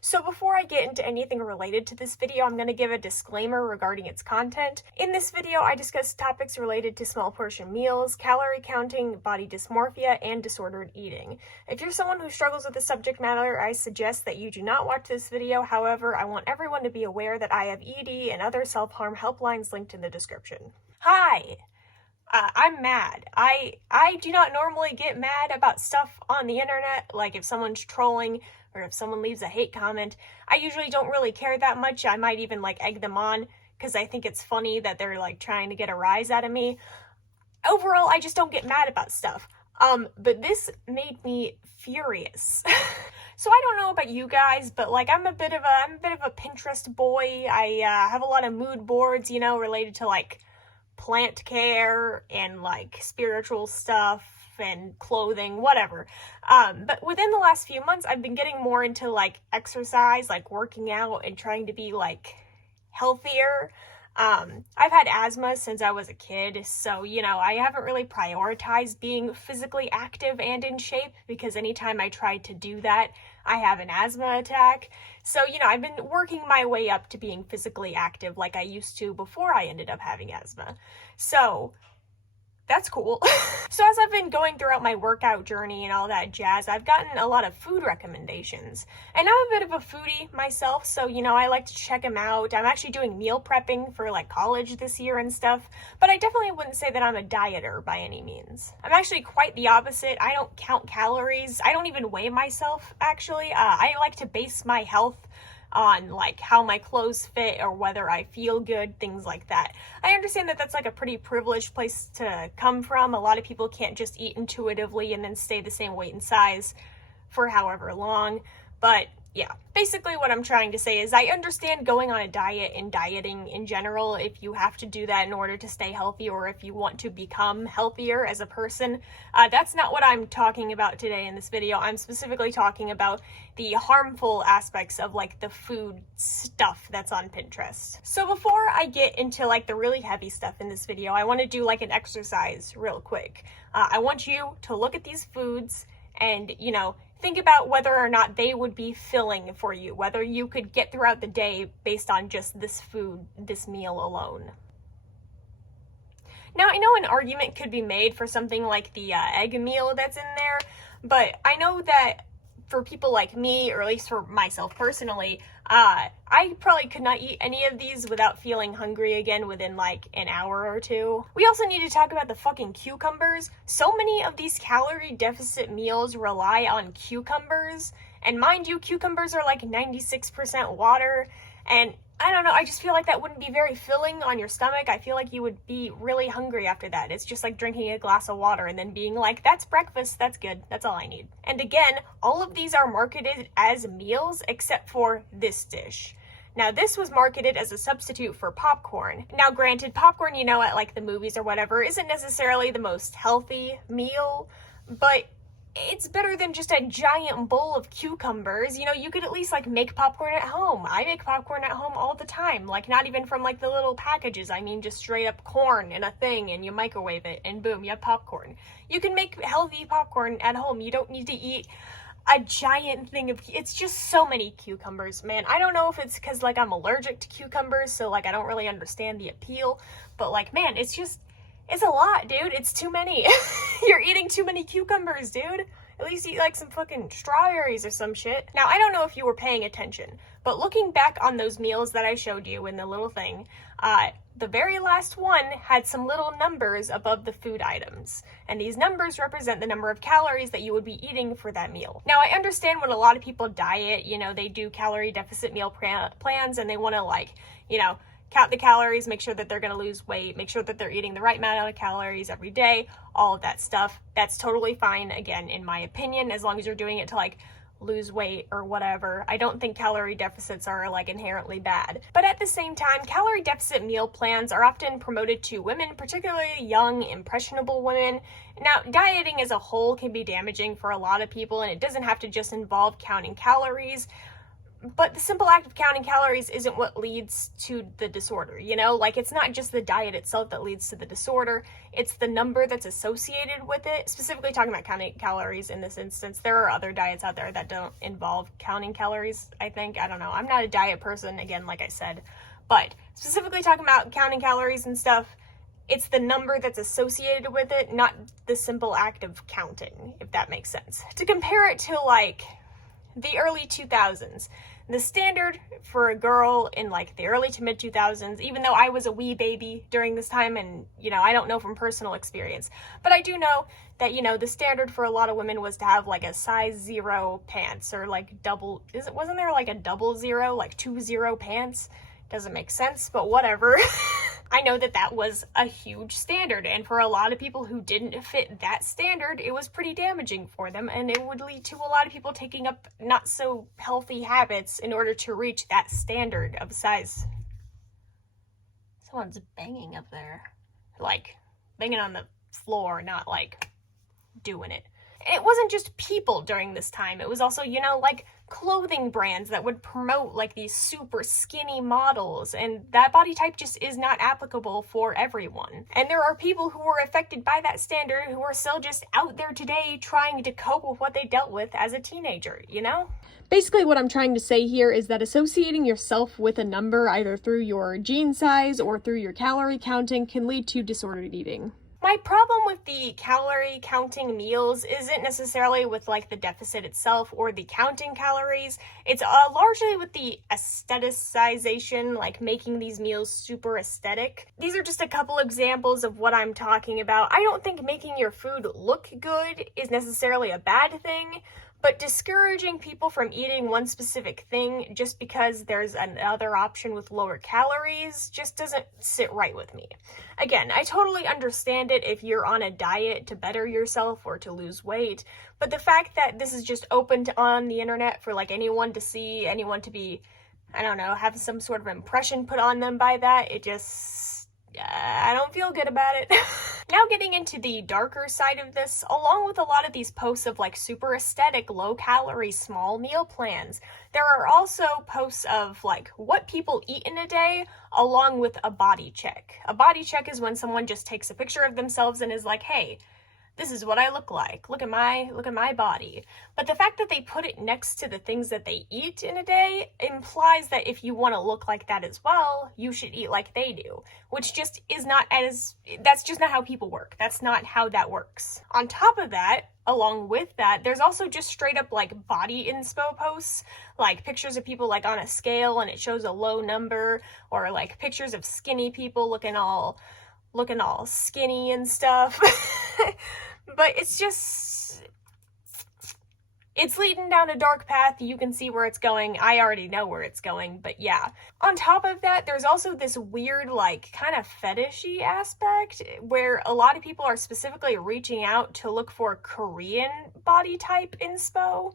So before I get into anything related to this video, I'm going to give a disclaimer regarding its content. In this video, I discuss topics related to small portion meals, calorie counting, body dysmorphia, and disordered eating. If you're someone who struggles with the subject matter, I suggest that you do not watch this video. However, I want everyone to be aware that I have ED and other self-harm helplines linked in the description. Hi! I'm mad. I do not normally get mad about stuff on the internet, like if someone's trolling or if someone leaves a hate comment. I usually don't really care that much. I might even like egg them on because I think it's funny that they're like trying to get a rise out of me. Overall, I just don't get mad about stuff. But this made me furious. So I don't know about you guys, but like I'm a bit of a Pinterest boy. I have a lot of mood boards, you know, related to like plant care and like spiritual stuff and clothing, whatever. But within the last few months, I've been getting more into like exercise, like working out and trying to be like healthier. I've had asthma since I was a kid, so, you know, I haven't really prioritized being physically active and in shape because anytime I try to do that, I have an asthma attack. So, you know, I've been working my way up to being physically active like I used to before I ended up having asthma. So that's cool. So as I've been going throughout my workout journey and all that jazz, I've gotten a lot of food recommendations. And I'm a bit of a foodie myself, so, you know, I like to check them out. I'm actually doing meal prepping for like college this year and stuff, but I definitely wouldn't say that I'm a dieter by any means. I'm actually quite the opposite. I don't count calories. I don't even weigh myself, actually. I like to base my health on like how my clothes fit or whether I feel good, things like that. I understand that that's like a pretty privileged place to come from. A lot of people can't just eat intuitively and then stay the same weight and size for however long. But yeah, basically what I'm trying to say is I understand going on a diet and dieting in general if you have to do that in order to stay healthy or if you want to become healthier as a person. That's not what I'm talking about today in this video. I'm specifically talking about the harmful aspects of like the food stuff that's on Pinterest. So before I get into like the really heavy stuff in this video, I want to do like an exercise real quick. I want you to look at these foods and, you know, think about whether or not they would be filling for you, whether you could get throughout the day based on just this food, this meal alone. Now, I know an argument could be made for something like the egg meal that's in there, but I know that for people like me, or at least for myself personally, I probably could not eat any of these without feeling hungry again within like an hour or two. We also need to talk about the fucking cucumbers. So many of these calorie deficit meals rely on cucumbers, and mind you, cucumbers are like 96% water, and I don't know, I just feel like that wouldn't be very filling on your stomach. I feel like you would be really hungry after that. It's just like drinking a glass of water and then being like, that's breakfast, that's good, that's all I need. And again, all of these are marketed as meals except for this dish. Now, this was marketed as a substitute for popcorn. Now, granted, popcorn, you know, at like the movies or whatever, isn't necessarily the most healthy meal, but it's better than just a giant bowl of cucumbers. You know, you could at least like make popcorn at home. I make popcorn at home all the time, like not even from like the little packages. I mean, just straight up corn in a thing and you microwave it and boom, you have popcorn. You can make healthy popcorn at home. You don't need to eat a giant thing of, it's just so many cucumbers, man. I don't know if it's because like I'm allergic to cucumbers, so like I don't really understand the appeal, but like, man, it's a lot, dude. It's too many. You're eating too many cucumbers, dude. At least eat like some fucking strawberries or some shit. Now, I don't know if you were paying attention, but looking back on those meals that I showed you in the little thing, the very last one had some little numbers above the food items. And these numbers represent the number of calories that you would be eating for that meal. Now, I understand when a lot of people diet, you know, they do calorie deficit meal plans and they want to like, you know, count the calories, make sure that they're going to lose weight, make sure that they're eating the right amount of calories every day, all of that stuff. That's totally fine, again, in my opinion, as long as you're doing it to like lose weight or whatever. I don't think calorie deficits are like inherently bad. But at the same time, calorie deficit meal plans are often promoted to women, particularly young, impressionable women. Now, dieting as a whole can be damaging for a lot of people, and it doesn't have to just involve counting calories. But the simple act of counting calories isn't what leads to the disorder, you know? Like, it's not just the diet itself that leads to the disorder, it's the number that's associated with it. Specifically talking about counting calories in this instance. There are other diets out there that don't involve counting calories, I think. I don't know. I'm not a diet person, again, like I said. But specifically talking about counting calories and stuff, it's the number that's associated with it, not the simple act of counting, if that makes sense. To compare it to, like, the early 2000s, the standard for a girl in, like, the early to mid 2000s, even though I was a wee baby during this time, and, you know, I don't know from personal experience, but I do know that, you know, the standard for a lot of women was to have, like, a size 0 pants, or, like, wasn't there, like, a double zero, like 2-0 pants? Doesn't make sense, but whatever. I know that that was a huge standard, and for a lot of people who didn't fit that standard, it was pretty damaging for them, and it would lead to a lot of people taking up not so healthy habits in order to reach that standard of size. Someone's banging up there. Like, banging on the floor, not like doing it. It wasn't just people during this time, it was also, you know, like clothing brands that would promote like these super skinny models, and that body type just is not applicable for everyone. And there are people who were affected by that standard who are still just out there today trying to cope with what they dealt with as a teenager, you know? Basically what I'm trying to say here is that associating yourself with a number either through your jean size or through your calorie counting can lead to disordered eating. My problem with the calorie counting meals isn't necessarily with like the deficit itself or the counting calories. It's largely with the aestheticization, like making these meals super aesthetic. These are just a couple examples of what I'm talking about. I don't think making your food look good is necessarily a bad thing, but discouraging people from eating one specific thing just because there's another option with lower calories just doesn't sit right with me. Again, I totally understand it if you're on a diet to better yourself or to lose weight, but the fact that this is just open on the internet for like anyone to see, anyone to be, I don't know, have some sort of impression put on them by that, it just, I don't feel good about it. Now getting into the darker side of this, along with a lot of these posts of like super aesthetic, low calorie, small meal plans, there are also posts of like what people eat in a day along with a body check. A body check is when someone just takes a picture of themselves and is like, hey, this is what I look like. Look at my body. But the fact that they put it next to the things that they eat in a day implies that if you want to look like that as well, you should eat like they do, which just is not that's just not how people work. That's not how that works. On top of that, along with that, there's also just straight up like body inspo posts, like pictures of people like on a scale and it shows a low number, or like pictures of skinny people looking all skinny and stuff. But it's just, it's leading down a dark path. You can see where it's going. I already know where it's going, but yeah. On top of that, there's also this weird, like, kind of fetishy aspect where a lot of people are specifically reaching out to look for Korean body type inspo,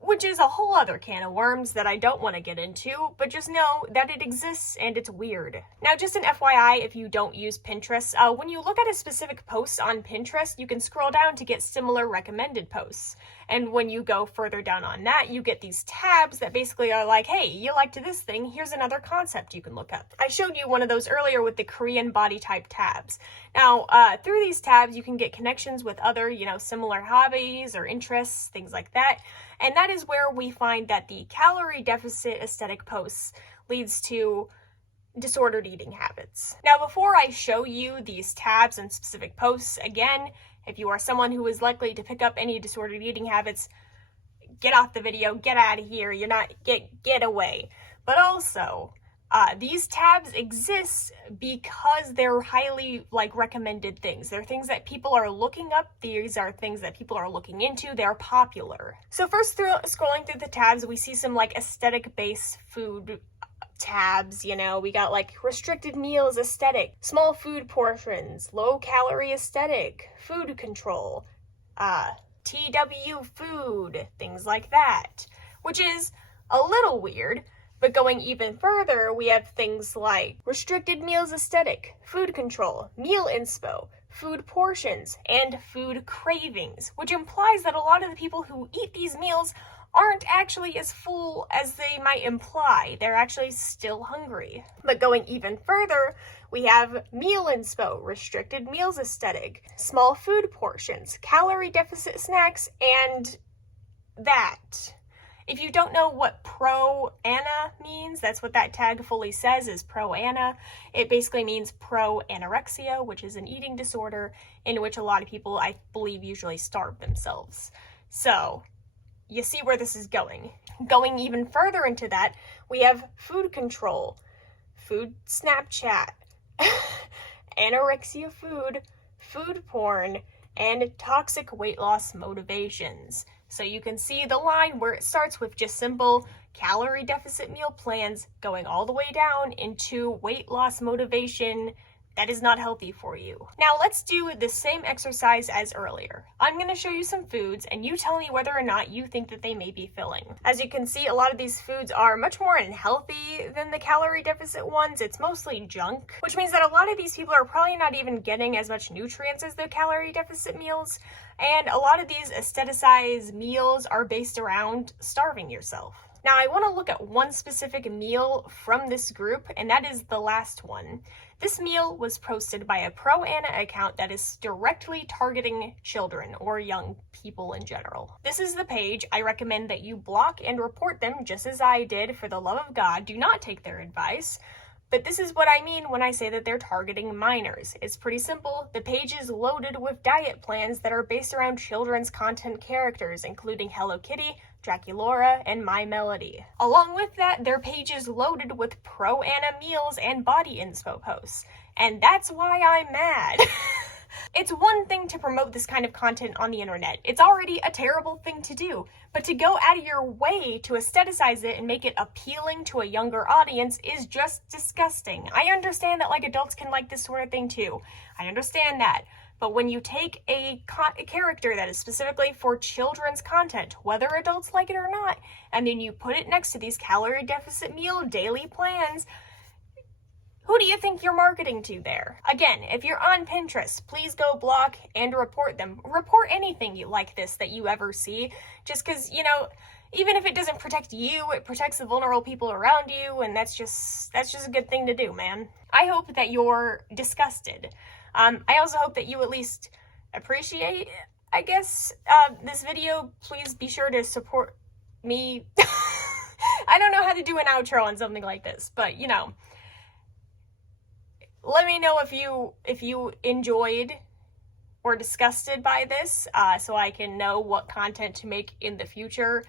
which is a whole other can of worms that I don't want to get into, but just know that it exists and it's weird. Now, just an FYI, if you don't use Pinterest, when you look at a specific post on Pinterest, you can scroll down to get similar recommended posts. And when you go further down on that, you get these tabs that basically are like, hey, you liked this thing, here's another concept you can look up. I showed you one of those earlier with the Korean body type tabs. Now, through these tabs, you can get connections with other, you know, similar hobbies or interests, things like that. And that is where we find that the calorie deficit aesthetic posts leads to disordered eating habits. Now, before I show you these tabs and specific posts, again, if you are someone who is likely to pick up any disordered eating habits, get off the video, get out of here, get away. But also, these tabs exist because they're highly recommended things. They're things that people are looking up. These are things that people are looking into. They're popular. So first, scrolling through the tabs, we see some aesthetic-based food tabs. You know, we got restricted meals aesthetic, small food portions, low calorie aesthetic, food control, TW food, things like that, which is a little weird. But going even further, we have things like restricted meals aesthetic, food control, meal inspo, food portions and food cravings, which implies that a lot of the people who eat these meals aren't actually as full as they might imply. They're actually still hungry. But going even further, we have meal inspo, restricted meals aesthetic, small food portions, calorie deficit snacks, and that. If you don't know what pro-ana means, that's what that tag fully says, is pro-ana. It basically means pro-anorexia, which is an eating disorder in which a lot of people, I believe, usually starve themselves. So, you see where this is going. Going even further into that, we have food control, food Snapchat, anorexia food, food porn, and toxic weight loss motivations. So you can see the line where it starts with just simple calorie deficit meal plans going all the way down into weight loss motivation that is not healthy for you. Now let's do the same exercise as earlier. I'm going to show you some foods and you tell me whether or not you think that they may be filling. As you can see, a lot of these foods are much more unhealthy than the calorie deficit ones. It's mostly junk, which means that a lot of these people are probably not even getting as much nutrients as the calorie deficit meals. And a lot of these aestheticized meals are based around starving yourself. Now I want to look at one specific meal from this group, and that is the last one. This meal was posted by a pro-ana account that is directly targeting children or young people in general. This is the page. I recommend that you block and report them just as I did. For the love of God, do not take their advice. But this is what I mean when I say that they're targeting minors. It's pretty simple. The page is loaded with diet plans that are based around children's content characters, including Hello Kitty, Draculaura, and My Melody. Along with that, their page is loaded with pro-ana meals and body inspo posts. And that's why I'm mad. It's one thing to promote this kind of content on the internet. It's already a terrible thing to do. But to go out of your way to aestheticize it and make it appealing to a younger audience is just disgusting. I understand that adults can like this sort of thing too. I understand that. But when you take a character that is specifically for children's content, whether adults like it or not, and then you put it next to these calorie deficit meal daily plans, who do you think you're marketing to there? Again, if you're on Pinterest, please go block and report them. Report anything you like this that you ever see, just because, even if it doesn't protect you, it protects the vulnerable people around you, and that's just a good thing to do, man. I hope that you're disgusted. I also hope that you at least appreciate, I guess, this video. Please be sure to support me. I don't know how to do an outro on something like this, but, let me know if you enjoyed or disgusted by this, so I can know what content to make in the future.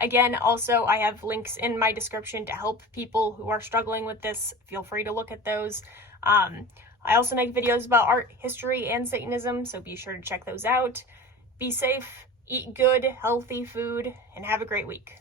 Again, also, I have links in my description to help people who are struggling with this. Feel free to look at those. I also make videos about art, history, and Satanism, so be sure to check those out. Be safe, eat good, healthy food, and have a great week.